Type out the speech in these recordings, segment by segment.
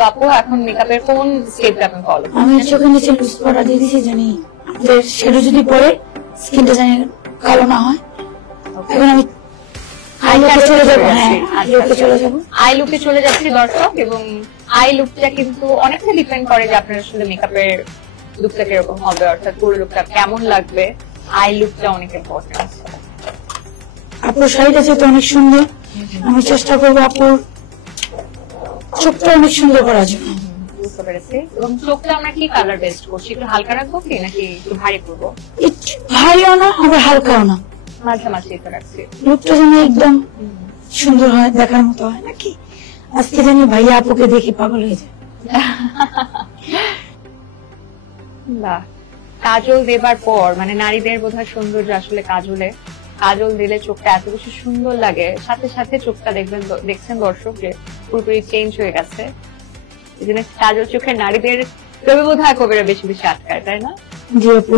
তো আপু এখন মেকআপের কোন স্টেপটা আপনি ফলো করেন? আমি চোখের নিচে লুজ পাউডার দিয়ে দিয়েছি, জানি আমাদের শ্যাডো যদি পরে স্কিনটা জানি কালো না হয়। এখন আমি আই লুকে চলে যাবো। হ্যাঁ, আই লুকে চলে যাবো। আই লুকে চলে যাচ্ছি দর্শক, এবং আই লুকটা কিন্তু অনেকটা ডিপেন্ড করে যে আপনার আসলে মেকআপের লুকটা কিরকম হবে, অর্থাৎ পুরো লুকটা কেমন লাগবে। আই লুকটা অনেক ইম্পর্টেন্ট। আপুর শাড়িটা যেহেতু অনেক সুন্দর, আমি চেষ্টা করবো আপুর চোখটা অনেক সুন্দর করার জন্য। বুঝতে পেরেছি। এবং চোখটা আমরা কি কালার বেস্ট করছি? একটু হালকা রাখবো কি নাকি একটু ভারী করবো? একটু ভারীও না আবার হালকাও না, মাঝামাঝি এটা রাখছি। লুকটা যেন একদম সুন্দর হয়, দেখার মতো হয় নাকি। আজকে জানি ভাইয়া আপুকে দেখে পাগল হয়ে যায়। বাহ, কাজল দেবার পর মানে নারীদের বোধহয় সৌন্দর্য আসলে কাজলে, কাজল দিলে চোখটা এত বেশি সুন্দর লাগে, সাথে সাথে চোখটা দেখছেন দর্শক যে পুরোপুরি চেঞ্জ হয়ে গেছে। এই জন্য কাজল চোখের নারীদের তবে বোধহয় কবিরা বেশি বেশি আটকায়, তাই না? জি আপু,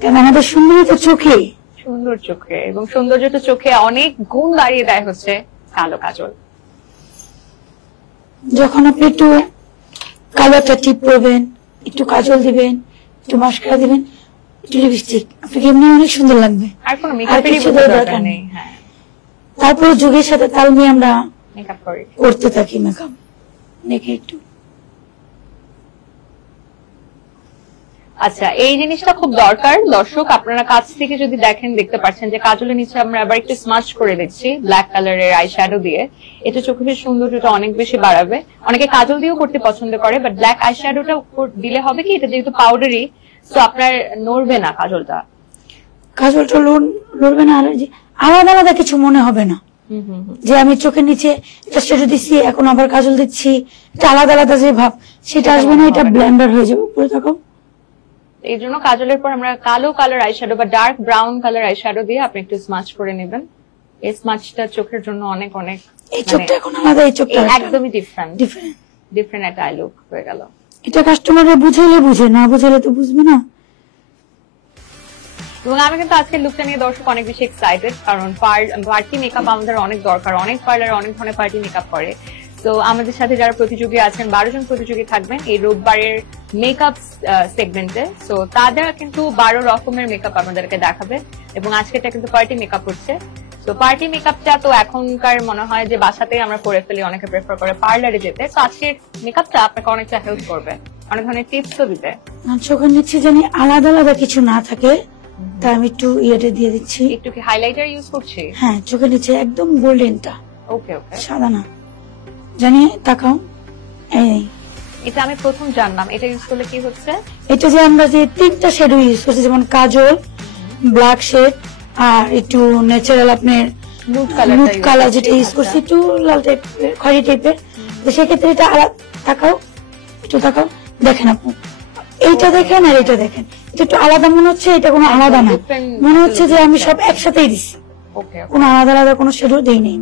কেন আমাদের সুন্দরী তো চোখে, সুন্দর চোখে, এবং সৌন্দর্যটা চোখে অনেক গুণ বাড়িয়ে দেয় হচ্ছে কালো কাজল। যখন আপনি একটু কালো একটা টিপ করবেন, একটু কাজল দিবেন, একটু মাস্কারা দিবেন, একটু লিপস্টিক, আপনাকে এমনি অনেক সুন্দর লাগবে। আর কোনো মেকআপেরই দরকার নেই। হ্যাঁ, তারপরে যুগের সাথে তাল মিলিয়ে আমরা মেকআপ করি, করতে থাকি মেকআপ। দেখে একটু আচ্ছা, এই জিনিসটা খুব দরকার দর্শক। আপনারা কাছ থেকে যদি দেখেন দেখতে পাচ্ছেন যে কাজলের নিচে আমরা আবার একটু স্মাচ করে দিচ্ছি ব্ল্যাক কালারের আই শ্যাডো দিয়ে। এটা চোখের সৌন্দর্যটা অনেক বেশি বাড়াবে। অনেকে কাজল দিয়েও করতে পছন্দ করে, বাট ব্ল্যাক আই শ্যাডোটা দিলে হবে কি, এটা যেহেতু পাউডারি, তো আপনার নড়বে না কাজলটা। কাজলটা লড়বে না, আর আলাদা আলাদা কিছু মনে হবে না যে আমি চোখের নিচে এটা শ্যাডো দিচ্ছি, এখন আবার কাজল দিচ্ছি, এটা আলাদা আলাদা যে ভাব সেটা আসবে না, এটা ব্লেন্ডার হয়ে যাবে পুরো। থাকো এই জন্য কাজলের পর আমরা কালো কালার আই শ্যাডো বা dark brown colour eye shadow দিয়ে আপনি একটু স্মাচ করে নেবেন। এই স্মাচটা চোখের জন্য অনেক অনেক, এই চোখটা এখন আলাদা, এই চোখটা একদমই ডিফারেন্ট একটা আই লুক হয়ে গেল। এটা কাস্টমাররা বুঝাইলে বুঝে, না বুঝাইলে তো বুঝবে না। এবং আমি কিন্তু আজকের লুকটা নিয়ে দর্শক অনেক বেশি এক্সাইটেড, কারণ পার্টি মেকআপ আমাদের অনেক দরকার। অনেক পার্লার অনেক ধরনের পার্টি মেকআপ করে। তো আমাদের সাথে যারা প্রতিযোগী আছেন, 12 জন প্রতিযোগী থাকবেন এই রোববারের মেকআপ সেগমেন্টে। তো তাদের কিন্তু 12 রকমের মেকআপ আমাদেরকে দেখাবে, এবং আজকেটা কিন্তু পার্টি মেকআপ হচ্ছে। তো পার্টি মেকআপটা তো এখনকার মনে হয় যে বাসাতেই আমরা করে ফেলি, অনেকে প্রেফার করে পার্লারে যেতে। তো আজকের মেকআপটা আপনাকে অনেকটা হেল্প করবে, অনেক ধরনের টিপসও দিবে। চোখের নিচে জানি আলাদা আলাদা কিছু না থাকে, তাই আমি একটু ইয়েটা দিয়ে দিচ্ছি। একটু কি হাইলাইটার ইউজ করছি? হ্যাঁ, চোখের নিচে একদম গোল্ডেনটা। ওকে ওকে, সাদা না, জানি তাকাও। এই এটা আমি প্রথম জানলাম, এটা ইউজ করলে কি হচ্ছে। এটা যে আমরা যে 3টা শেড ইউজ করছি, যেমন কাজল, ব্ল্যাক শেড, আর একটু ন্যাচারাল আপনার নুড কালার যেটা ইউজ করছি, একটু লাল টাইপের, খয়েরি টাইপের। তো সেক্ষেত্রে এটা আলাদা, তাকাও একটু, তাকাও, দেখেন আপু, এইটা দেখেন আর এটা দেখেন, এটা একটু আলাদা মনে হচ্ছে, এটা কোনো আলাদা না, মনে হচ্ছে যে আমি সব একসাথেই দিচ্ছি, কোনো আলাদা আলাদা কোনো শেডও দেই নাই।